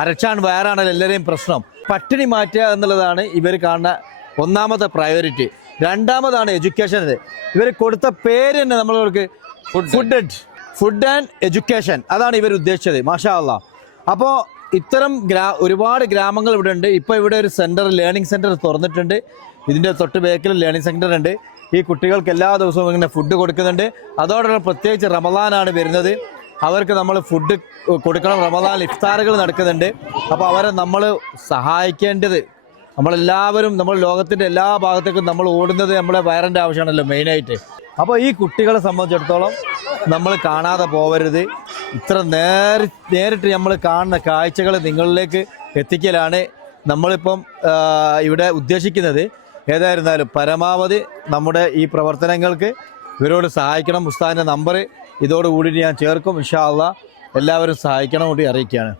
അരച്ചാൻ വയറാണല്ലോ എല്ലാവരെയും പ്രശ്നം. പട്ടിണി മാറ്റുക എന്നുള്ളതാണ് ഇവർ കാണുന്ന ഒന്നാമത്തെ പ്രയോറിറ്റി. രണ്ടാമതാണ് എഡ്യൂക്കേഷൻ. ഇവർ കൊടുത്ത പേര് തന്നെ നമ്മൾക്ക് ഫുഡ് ആൻഡ് എഡ്യൂക്കേഷൻ, അതാണ് ഇവർ ഉദ്ദേശിച്ചത്. മാഷാ അല്ലാഹ്. അപ്പോൾ ഇത്തരം ഒരുപാട് ഗ്രാമങ്ങൾ ഇവിടെ ഉണ്ട്. ഇപ്പോൾ ഇവിടെ ഒരു സെൻറ്റർ, ലേണിംഗ് സെൻറ്റർ തുറന്നിട്ടുണ്ട്. ഇതിൻ്റെ തൊട്ട് ബാക്കിൽ ലേണിംഗ് സെൻറ്റർ ഉണ്ട്. ഈ കുട്ടികൾക്ക് എല്ലാ ദിവസവും ഇങ്ങനെ ഫുഡ് കൊടുക്കുന്നുണ്ട്. അതോടൊപ്പം പ്രത്യേകിച്ച് റമദാനാണ് വരുന്നത്, അവർക്ക് നമ്മൾ ഫുഡ് കൊടുക്കണം. റമദാൻ ഇഫ്താറുകൾ നടക്കുന്നുണ്ട്. അപ്പോൾ അവരെ നമ്മൾ സഹായിക്കേണ്ടത്, നമ്മളെല്ലാവരും, നമ്മൾ ലോകത്തിൻ്റെ എല്ലാ ഭാഗത്തേക്കും നമ്മൾ ഓടുന്നത് നമ്മുടെ വയറിൻ്റെ ആവശ്യമാണല്ലോ മെയിനായിട്ട്. അപ്പോൾ ഈ കുട്ടികളെ സംബന്ധിച്ചിടത്തോളം നമ്മൾ കാണാതെ പോവരുത്. ഇത്ര നേരിട്ട് നമ്മൾ കാണുന്ന കാഴ്ചകൾ നിങ്ങളിലേക്ക് എത്തിക്കലാണ് നമ്മളിപ്പം ഇവിടെ ഉദ്ദേശിക്കുന്നത്. ഏതായിരുന്നാലും പരമാവധി നമ്മുടെ ഈ പ്രവർത്തനങ്ങൾക്ക് ഇവരോട് സഹായിക്കണം. ഉസ്താദിൻ്റെ നമ്പർ ഇതോടുകൂടി ഞാൻ ചേർക്കും. ഇൻഷാ അല്ലാഹ് എല്ലാവരും സഹായിക്കണം കൂടി അറിയിക്കുകയാണ്.